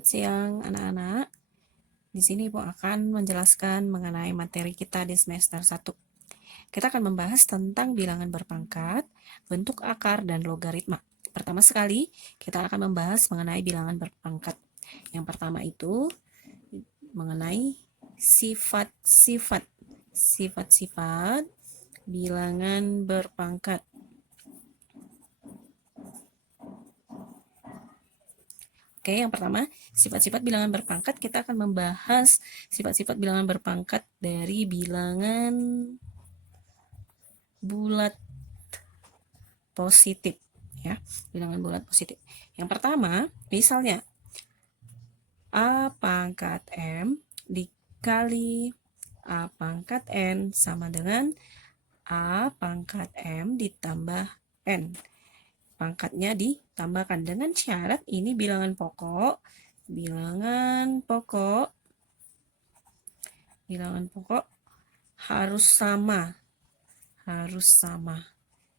Selamat siang anak-anak. Di sini Ibu akan menjelaskan mengenai materi kita di semester 1. Kita akan membahas tentang bilangan berpangkat, bentuk akar, dan logaritma. Pertama sekali, kita akan membahas mengenai bilangan berpangkat. Yang pertama itu mengenai sifat-sifat. Sifat-sifat bilangan berpangkat. Oke, yang pertama, sifat-sifat bilangan berpangkat. Kita akan membahas sifat-sifat bilangan berpangkat dari bilangan bulat positif, ya. Bilangan bulat positif. Yang pertama, misalnya A pangkat M dikali A pangkat N sama dengan A pangkat M ditambah N. Pangkatnya ditambahkan dengan syarat ini bilangan pokok harus sama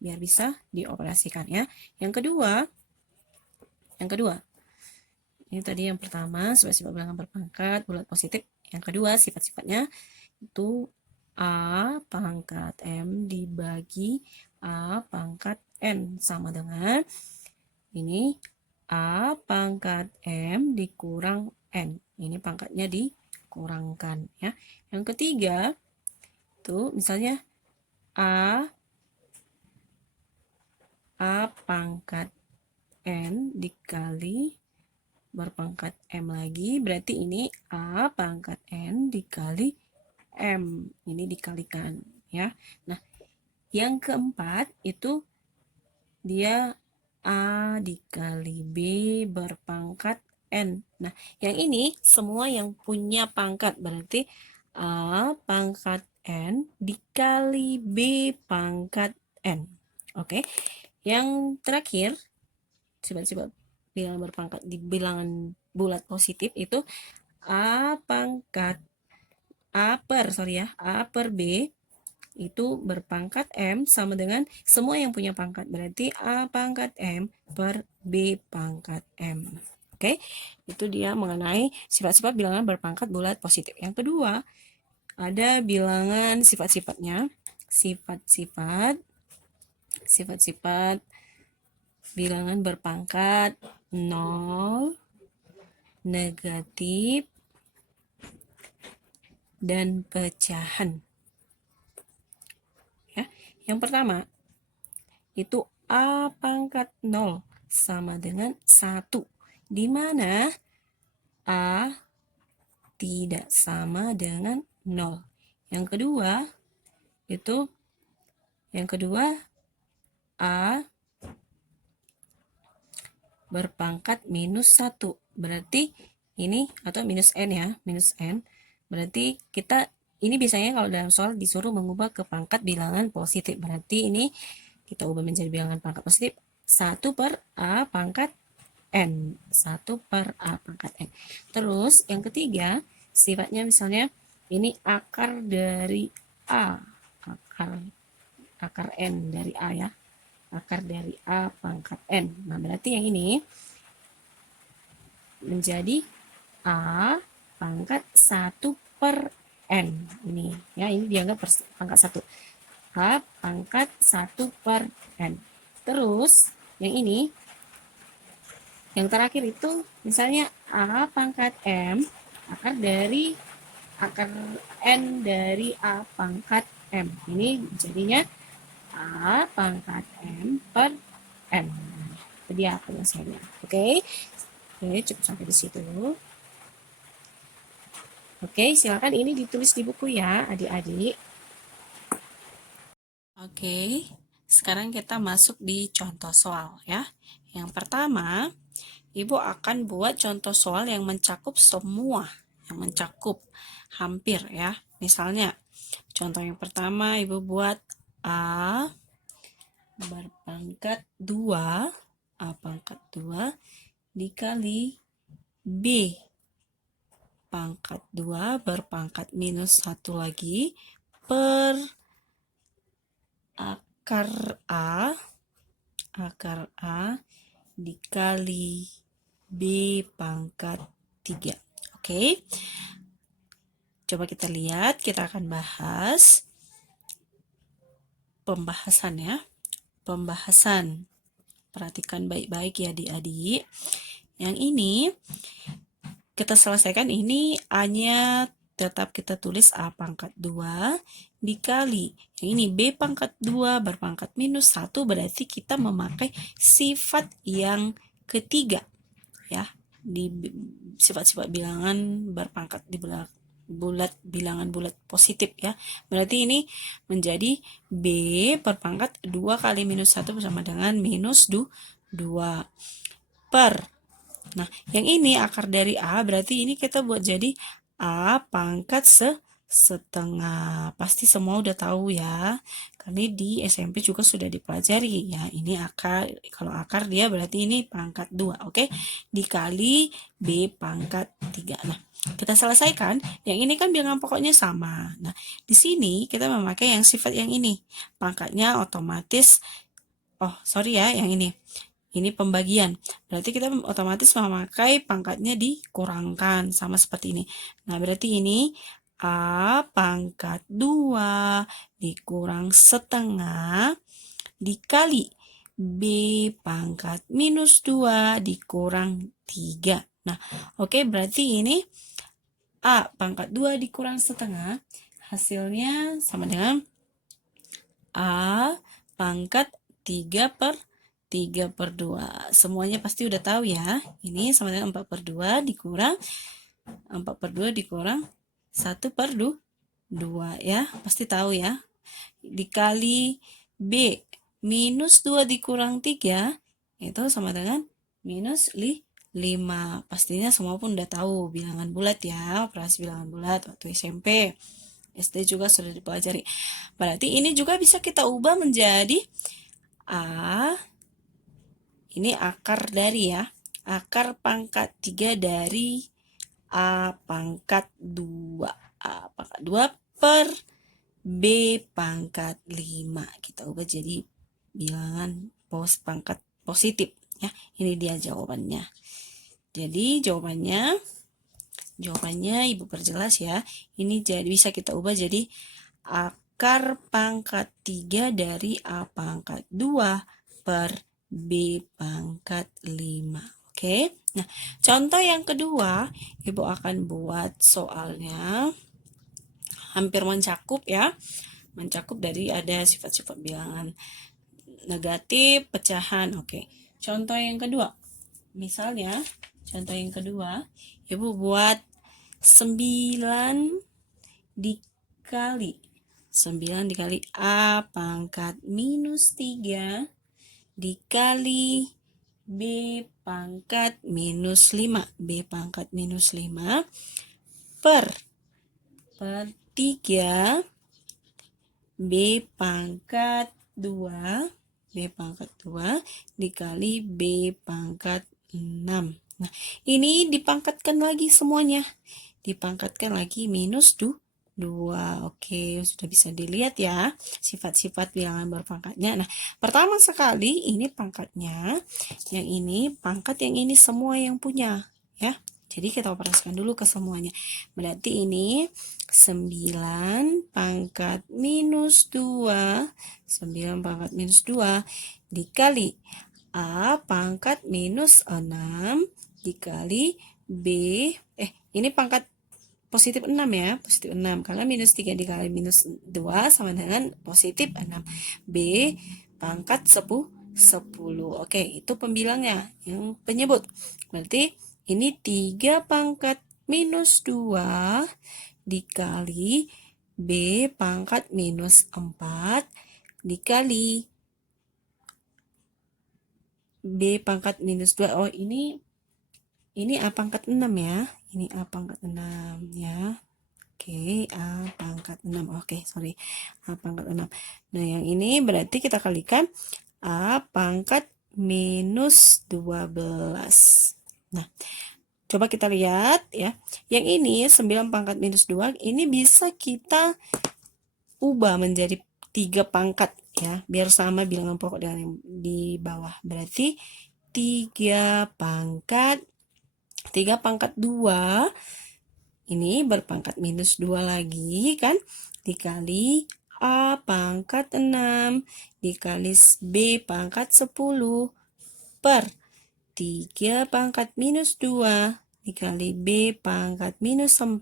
biar bisa dioperasikan, ya. Yang kedua ini tadi yang pertama sifat-sifat bilangan berpangkat bulat positif. Yang kedua sifat-sifatnya itu A pangkat M dibagi A pangkat N sama dengan ini A pangkat M dikurang N. Ini pangkatnya dikurangkan, ya. Yang ketiga itu misalnya A pangkat N dikali berpangkat M lagi, berarti ini A pangkat N dikali M. Ini dikalikan, ya. Nah, yang keempat itu dia A dikali B berpangkat N. Nah, yang ini semua yang punya pangkat, berarti A pangkat N dikali B pangkat N. Oke. Yang terakhir, sifat-sifat bilangan berpangkat di bilangan bulat positif itu A per B itu berpangkat M sama dengan semua yang punya pangkat, berarti A pangkat M per B pangkat M. Oke, itu dia mengenai sifat-sifat bilangan berpangkat bulat positif. Yang kedua, ada bilangan sifat-sifatnya. Sifat-sifat bilangan berpangkat 0, negatif, dan pecahan. Ya. Yang pertama, itu A pangkat 0 sama dengan 1, di mana A tidak sama dengan 0. Yang kedua, A berpangkat minus 1. Berarti ini, atau minus N, ya, minus N. Berarti kita, ini biasanya kalau dalam soal disuruh mengubah ke pangkat bilangan positif. Berarti ini kita ubah menjadi bilangan pangkat positif 1 per A pangkat N. 1 per A pangkat N. Terus yang ketiga, sifatnya misalnya ini akar dari A. Akar N dari A, ya. Akar dari A pangkat N. Nah, berarti yang ini menjadi A pangkat 1 per N. Ini, ya, ini dianggap pangkat 1. A pangkat 1 per N. Terus, yang ini, yang terakhir itu, misalnya A pangkat M, akar N dari A pangkat M. Ini jadinya A pangkat M per N. Itu dia penyelesaiannya. Oke, cukup sampai di situ. Oke, silakan ini ditulis di buku, ya, adik-adik. Oke, sekarang kita masuk di contoh soal, ya. Yang pertama, Ibu akan buat contoh soal yang mencakup semua, yang mencakup hampir, ya. Misalnya, contoh yang pertama Ibu buat A berpangkat 2, A pangkat 2 dikali B pangkat 2 berpangkat minus 1 lagi per akar A dikali B pangkat 3. Oke. Coba kita lihat, kita akan bahas pembahasan ya. Pembahasan. Perhatikan baik-baik ya adik-adik. Yang ini kita selesaikan, ini A-nya tetap kita tulis A pangkat 2 dikali. Yang ini B pangkat 2 berpangkat minus 1, berarti kita memakai sifat yang ketiga ya. Di sifat-sifat bilangan berpangkat di bulat, bilangan bulat positif ya. Berarti ini menjadi B berpangkat 2 kali minus 1 bersama dengan minus 2 per. Nah, yang ini akar dari A, berarti ini kita buat jadi A pangkat setengah. Pasti semua udah tahu ya. Karena di SMP juga sudah dipelajari ya. Ini akar, kalau akar dia berarti ini pangkat 2, oke? Dikali B pangkat 3. Nah, kita selesaikan. Yang ini kan bilangan pokoknya sama. Nah, di sini kita memakai yang sifat yang ini. Pangkatnya otomatis, yang ini. Ini pembagian. Berarti kita otomatis memakai pangkatnya dikurangkan. Sama seperti ini. Nah, berarti ini A pangkat 2 dikurang setengah dikali B pangkat minus 2 dikurang 3. Nah, oke, berarti ini A pangkat 2 dikurang setengah. Hasilnya sama dengan A pangkat 3 per 2. Semuanya pasti udah tahu ya. Ini sama dengan 4 per 2 dikurang 1 per 2 ya. Pasti tahu ya. Dikali B minus 2 dikurang 3 itu sama dengan minus 5. Pastinya semua pun udah tahu bilangan bulat ya. Operasi bilangan bulat waktu SMP. SD juga sudah dipelajari. Berarti ini juga bisa kita ubah menjadi A. Ini akar dari ya. Akar pangkat 3 dari A pangkat 2. A pangkat 2 per B pangkat 5. Kita ubah jadi bilangan pangkat positif ya. Ini dia jawabannya. Jadi jawabannya Ibu perjelas ya. Ini jadi bisa kita ubah jadi akar pangkat 3 dari A pangkat 2 per B pangkat 5. Oke. Nah, contoh yang kedua, Ibu akan buat soalnya hampir mencakup ya. Mencakup dari ada sifat-sifat bilangan negatif, pecahan. Oke. Contoh yang kedua. Misalnya, contoh yang kedua, Ibu buat 9 dikali A pangkat minus 3 dikali B pangkat minus 5. B pangkat minus 5 per 3 B pangkat 2 dikali B pangkat 6. Nah, ini dipangkatkan lagi semuanya. Dipangkatkan lagi minus 2. Oke, sudah bisa dilihat ya sifat-sifat bilangan berpangkatnya. Nah, pertama sekali ini pangkatnya, yang ini pangkat, yang ini semua yang punya ya. Jadi kita operasikan dulu ke semuanya. Berarti ini 9 pangkat minus 2 dikali A pangkat minus 6 dikali B, ini pangkat positif 6 ya, positif 6, karena minus 3 dikali minus 2 sama dengan positif 6. B pangkat 10. Oke, itu pembilangnya, yang penyebut. Berarti ini 3 pangkat minus 2 dikali B pangkat minus 4 dikali B pangkat minus 2. Oh, ini A pangkat 6 ya. Ini A pangkat 6 ya. Oke, A pangkat 6. Oke, sorry. A pangkat 6. Nah, yang ini berarti kita kalikan A pangkat minus 12. Nah, coba kita lihat ya. Yang ini 9 pangkat minus 2, ini bisa kita ubah menjadi 3 pangkat ya, biar sama bilangan pokok dengan yang di bawah. Berarti 3 pangkat 3 pangkat 2 ini berpangkat minus 2 lagi kan, dikali A pangkat 6 dikali B pangkat 10 per 3 pangkat minus 2 dikali B pangkat minus 4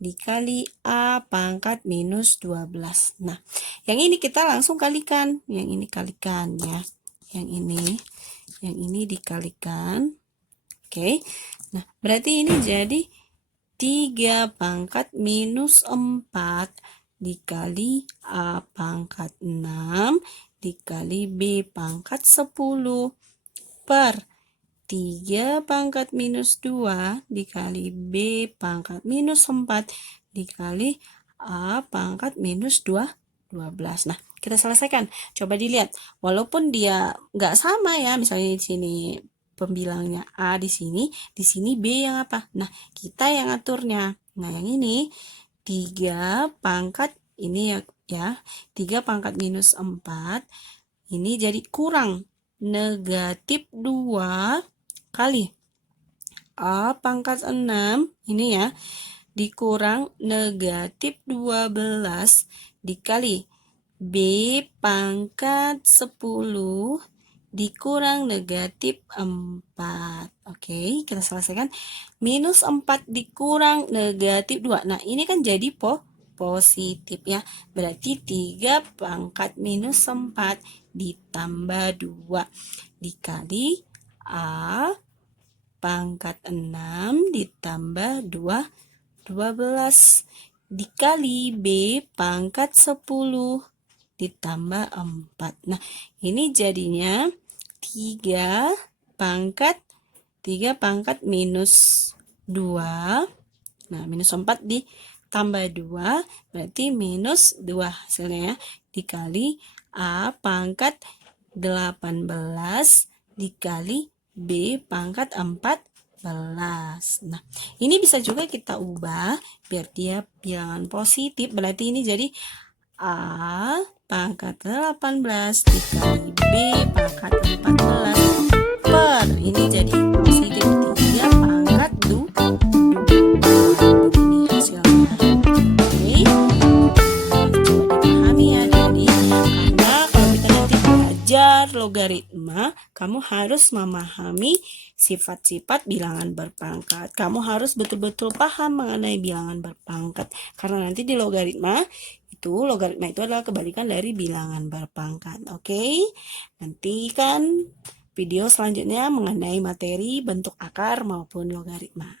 dikali A pangkat minus 12. Nah, yang ini kita langsung kalikan. Yang ini kalikan ya. Yang ini dikalikan. Oke. Nah, berarti ini jadi 3 pangkat minus 4 dikali A pangkat 6 dikali B pangkat 10 per 3 pangkat minus 2 dikali B pangkat minus 4 dikali A pangkat minus 12. Nah, kita selesaikan. Coba dilihat. Walaupun dia nggak sama ya, misalnya di sini pembilangnya A di sini B yang apa? Nah, kita yang aturnya. Nah, yang ini 3 pangkat ini ya 3 pangkat minus 4 ini jadi kurang negatif 2 kali A pangkat 6 ini ya dikurang negatif 12 dikali B pangkat 10 dikurang negatif 4. Oke, kita selesaikan. Minus 4 dikurang negatif 2. Nah, ini kan jadi positif ya. Berarti 3 pangkat minus 4 ditambah 2 dikali A pangkat 6 ditambah 12 dikali B pangkat 10 ditambah 4. Nah, ini jadinya 3 pangkat minus 2. Nah, minus 4 ditambah 2 berarti minus 2 hasilnya ya. Dikali A pangkat 18 dikali B pangkat 14. Nah, ini bisa juga kita ubah biar dia bilangan positif. Berarti ini jadi A pangkat 18 dikali B pangkat 14 per ini jadi positif 3 pangkat 2. Ini hasilnya. Oke. Coba dipahami ya adik-adik. Karena kalau kita nanti belajar logaritma, kamu harus memahami sifat-sifat bilangan berpangkat. Kamu harus betul-betul paham mengenai bilangan berpangkat. Karena nanti di logaritma itu adalah kebalikan dari bilangan berpangkat. Oke? Nantikan video selanjutnya mengenai materi bentuk akar maupun logaritma.